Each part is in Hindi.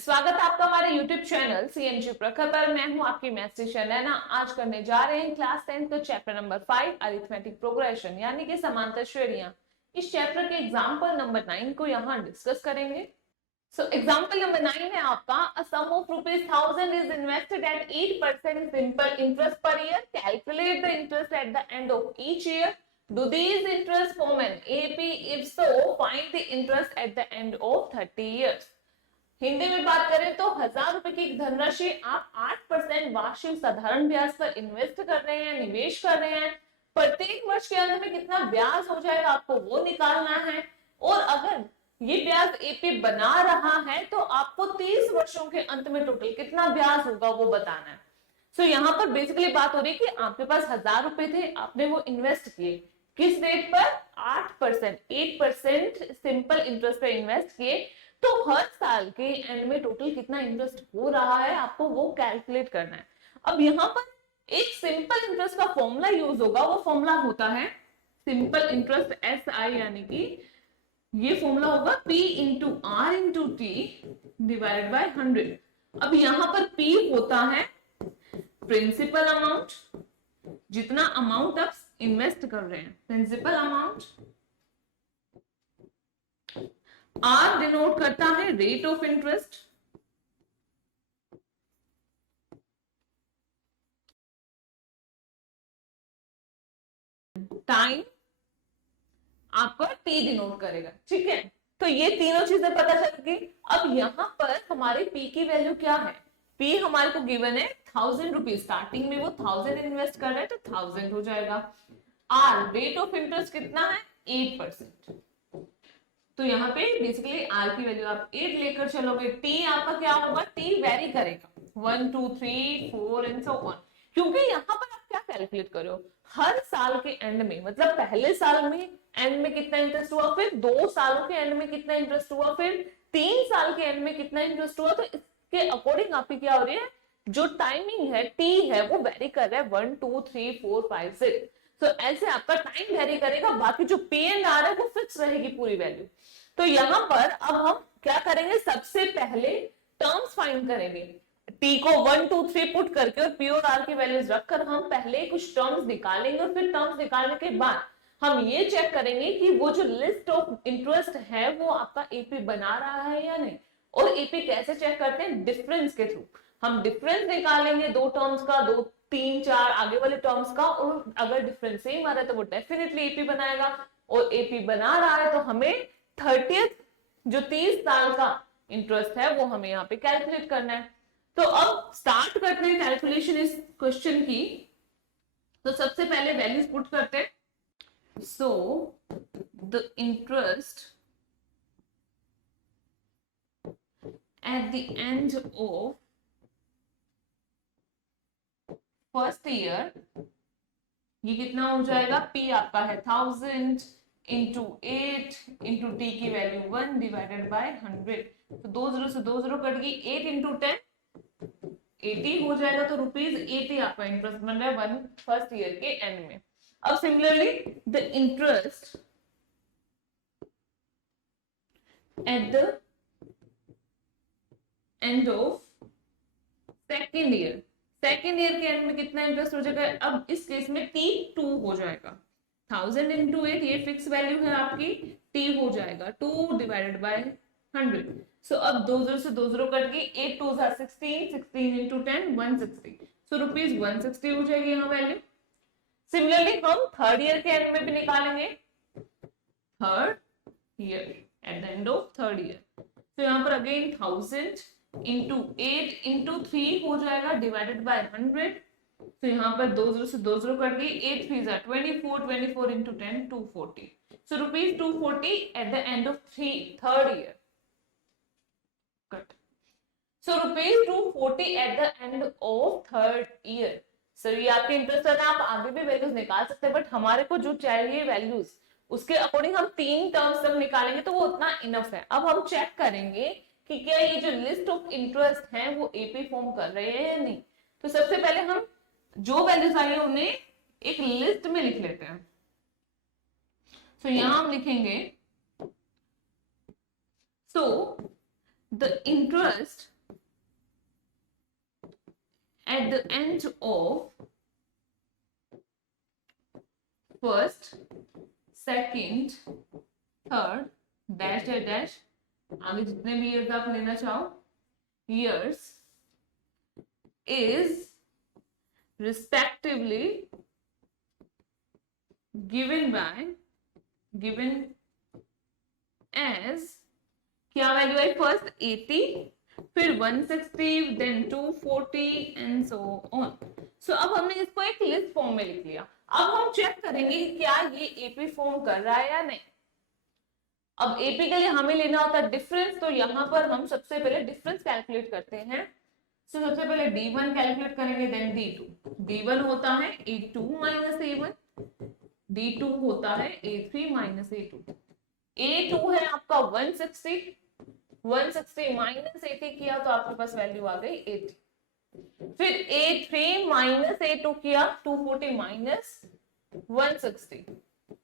स्टूडेंट, स्वागत है आपका हमारे YouTube चैनल CNG प्रखर पर। मैं हूं आपकी मैथ्स टीचर नैना। आज करने जा रहे हैं क्लास 10 का चैप्टर नंबर 5 अरिथमेटिक प्रोग्रेशन यानी कि समांतर श्रेणियां। इस चैप्टर के एग्जांपल नंबर 9 को यहां डिस्कस करेंगे। सो एग्जांपल नंबर 9 है आपका, a sum of ₹1000 is invested at 8% simple interest per year. Calculate the interest at the end of each year. Do these interest form an AP? If so, find the interest at the end of 30 years. Hindi में बात करें तो 1000 रुपए की धनराशि आप 8% वार्षिक साधारण ब्याज पर इन्वेस्ट कर रहे हैं, निवेश कर रहे हैं। प्रत्येक वर्ष के अंत में कितना ब्याज हो जाएगा आपको वो निकालना है, और अगर ये ब्याज एपी बना रहा है तो आपको 30 वर्षों के अंत में टोटल कितना ब्याज होगा वो बताना है। सो यहाँ पर बेसिकली बात हो रही है कि आपके पास 1000 रुपए थे, आपने वो इन्वेस्ट किए किस रेट पर? 8% सिंपल इंटरेस्ट पर इन्वेस्ट किए। तो हर साल के एंड में टोटल कितना इंटरेस्ट हो रहा है आपको वो कैलकुलेट करना है। अब यहाँ पर एक सिंपल इंटरेस्ट का फॉर्मूला यूज होगा, वो फॉर्मूला होता है सिंपल इंटरेस्ट SI, यानी कि ये फॉर्मूला होगा P into R into T divided by 100। अब यहाँ पर P होता है प्रिंसिपल अमाउंट, जितना अमाउंट आप इन्वेस्ट कर रहे हैं, प्रिंसिपल अमाउंट। R डिनोट करता है रेट ऑफ इंटरेस्ट। टाइम आपका T डिनोट करेगा, ठीक है। तो ये तीनों चीजें पता चल गई। अब यहां पर हमारे P की वैल्यू क्या है? P हमारे को गिवन है 1000 रुपीज, स्टार्टिंग में वो 1000 इन्वेस्ट कर रहे हैं तो 1000 हो जाएगा। R रेट ऑफ इंटरेस्ट कितना है? 8%। तो यहाँ पे बेसिकली R की वैल्यू आप 8 लेकर चलोगे। T आपका क्या होगा? T वेरी करेगा 1 2 3 4 एंड सो ऑन, क्योंकि यहाँ पर आप क्या कैलकुलेट करो, हर साल के एंड में, मतलब पहले साल में एंड में कितना इंटरेस्ट हुआ, फिर 2 सालों के एंड में कितना इंटरेस्ट हुआ, फिर 3 साल के एंड में कितना इंटरेस्ट हुआ। तो इसके अकॉर्डिंग आपकी क्या हो रही है, जो टाइमिंग है T है वो वेरी कर रहा है 1 2 3 4 5 6। तो ऐसे आपका टाइम वेरी करेगा, बाकी जो P एंड R है वो फिक्स रहेगी पूरी वैल्यू। तो यहां पर अब हम क्या करेंगे, सबसे पहले टर्म्स फाइंड करेंगे। T को 1 2 3 पुट करके और P और R की वैल्यूज रखकर हम पहले कुछ टर्म्स निकालेंगे, और फिर टर्म्स निकालने के बाद हम ये चेक करेंगे कि वो जो लिस्ट ऑफ इंटरेस्ट है वो आपका एपी बना रहा है या नहीं। और एपी कैसे चेक करते हैं? डिफरेंस के थ्रू। हम डिफरेंस निकालेंगे दो टर्म्स का, 2 3 4 आगे वाले टर्म्स का, और अगर डिफरेंस सेम आ रहा है तो वो डेफिनेटली एपी बनाएगा। और एपी बना रहा है तो हमें 30th जो 30 साल का इंटरेस्ट है वो हमें यहाँ पे कैलकुलेट करना है। तो अब स्टार्ट करते हैं कैलकुलेशन इस क्वेश्चन की। तो सबसे पहले वैल्यूज पुट करते हैं। So the interest at the end of first year, ये कितना हो जाएगा? P आपका है 1000 इंटू 8 इंटू टी की वैल्यू 1 डिवाइडेड बाय 100। तो 2 0 से 2 0 कट गई, 8 इंटू 10 80 हो जाएगा। तो ₹80 आपका इंटरेस्ट बन रहा है फर्स्ट ईयर के एंड में। अब similarly the interest at the end of second year, second year के एंड में कितना इंटरेस्ट हो जाएगा? अब इस केस में T2 हो जाएगा। 1000 इंटू 8 ये फिक्स वैल्यू है आपकी, T हो जाएगा 2 डिवाइडेड बाय 100। सो अब 2 0 से 2 0 कट गई, 8 2 16 16 इंटू 10 160। सो ₹160 हो जाएगी यहाँ वैल्यू। सिमिलरली हम थर्ड ईयर के एंड में भी निकालेंगे, third year eight the end of third year. तो यहाँ पर अगेन 1000 इंटू 8 इंटू 3 हो जाएगा डिवाइडेड बाय 100। तो यहाँ पर 2 0 से 2 0 कट गई, 8 3 24 24 into 10 240। So ₹240 eight the end of third year. Cut. So ₹240 eight the end of third year. Sir ये आपके इंटरेस्ट है, आप आगे भी वैल्यूज निकाल सकते हैं, बट हमारे को जो चाहिए वैल्यूज उसके अकॉर्डिंग हम 3 टर्म्स तक निकालेंगे तो वो उतना इनफ है। अब हम चेक करेंगे कि क्या ये जो लिस्ट ऑफ इंटरेस्ट है वो एपी फॉर्म कर रहे हैं या नहीं। तो सबसे पहले हम जो वैल्यूज आई है उन्हें एक लिस्ट में लिख लेते हैं। तो यहां हम लिखेंगे, so the interest at the end of first, second, third, dash dash dash, आगे जितने भी ईयर्स आप लेना चाहो, years is respectively given as, क्या वैल्यू है, फर्स्ट 80, फिर 160, then 240 and so on. So अब हमने इसको एक लिस्ट फॉर्म में लिख लिया। अब हम चेक करेंगे कि क्या ये एपी फॉर्म कर रहा है या नहीं। अब एपी के लिए हमें लेना होता है डिफरेंस, तो यहां पर हम सबसे पहले डिफरेंस कैलकुलेट करते हैं। तो सबसे पहले D1 कैलकुलेट करेंगे, देन D2। D1 होता है A2 माइनस A1, D2 होता है A3 माइनस A2। A2 है आपका 160, 160 माइनस 80 किया तो आपके पास वैल्यू आ गई 80। फिर A3 माइनस A2 किया, 240 माइनस 160,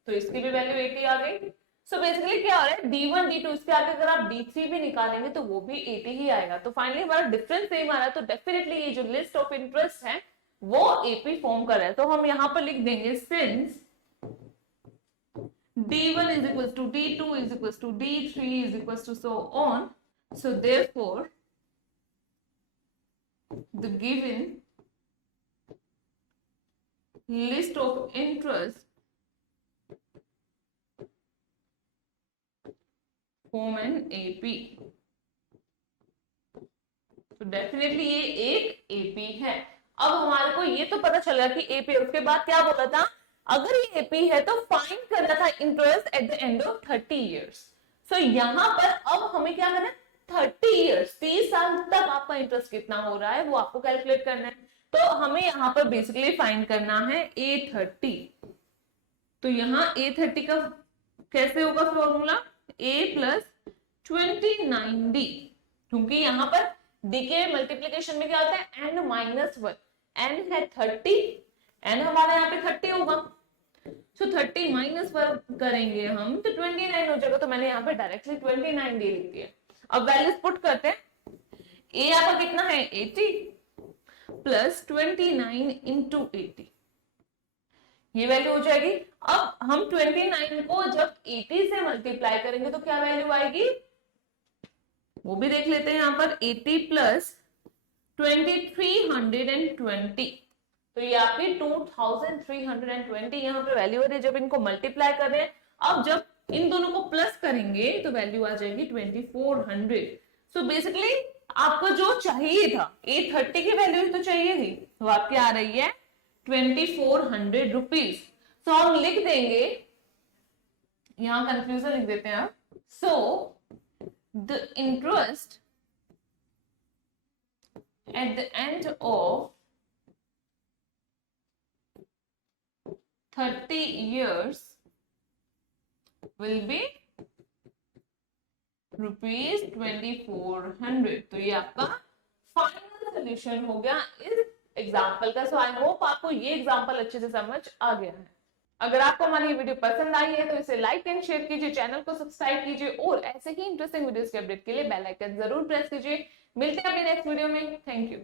तो इसकी भी वैल्यू 80 आ गई। सो बेसिकली क्या हो रहा है, D1 D2, इसके आगे अगर आप D3 भी निकालेंगे तो वो भी 80 ही आएगा। तो फाइनली हमारा डिफरेंस सेम आ रहा है, तो डेफिनेटली ये जो लिस्ट ऑफ इंटरेस्ट है वो एपी फॉर्म कर रहा है। तो हम यहाँ पर लिख देंगे since D1 is equals to D2 is equals to D3 is equals to so on. So therefore, the given list of interest form an AP. तो डेफिनेटली ये एक एपी है। अब हमारे को ये तो पता चला कि एपी, उसके बाद क्या बोला था, अगर ये एपी है तो फाइंड करना था interest at the end of 30 years. So यहाँ पर अब हमें क्या करना है, 30 इयर्स, 30 साल तक आपका इंटरेस्ट कितना हो रहा है वो आपको कैलकुलेट करना है। तो हमें यहाँ पर बेसिकली फाइंड करना है A30। तो यहाँ A30 का कैसे होगा फॉर्मूला, A प्लस 29D, क्योंकि यहाँ पर D के मल्टीप्लीकेशन में क्या होता है, n माइनस 1, n है 30, n हमारा यहाँ पे 30 होगा। सो 30 माइनस 1 करेंगे हम तो 29 हो जाएगा। तो मैंने यहाँ पे डायरेक्टली 29D लिख दिया। अब वैल्यूज पुट करते हैं, A आपका कितना है 80 प्लस 29 इंटू 80, ये वैल्यू हो जाएगी। अब हम 29 को जब 80 से मल्टीप्लाई करेंगे तो क्या वैल्यू आएगी, वो भी देख लेते हैं। यहाँ पर 80 प्लस 2320, तो ये आपकी 2320 यहाँ पे वैल्यू है। जब इनको मल्टीप्लाई कर रहे हैं, अब जब इन दोनों को प्लस करेंगे तो वैल्यू आ जाएगी 2400। सो बेसिकली आपको जो चाहिए था, A30 की वैल्यू तो चाहिए थी, तो आपकी आ रही है 2400 रुपीज। सो हम लिख देंगे, यहां कंफ्यूजन लिख देते हैं आप। So the interest at the end of 30 years will be ₹2400। तो ये आपका फाइनल सोल्यूशन हो गया इस एग्जाम्पल का। सो आई होप आपको ये एग्जाम्पल अच्छे से समझ आ गया है। अगर आपको हमारी ये वीडियो पसंद आई है तो इसे लाइक एंड शेयर कीजिए, चैनल को सब्सक्राइब कीजिए और ऐसे ही इंटरेस्टिंग वीडियोस के अपडेट के लिए बेल आइकन जरूर प्रेस कीजिए। मिलते हैं अपने नेक्स्ट वीडियो में। Thank you.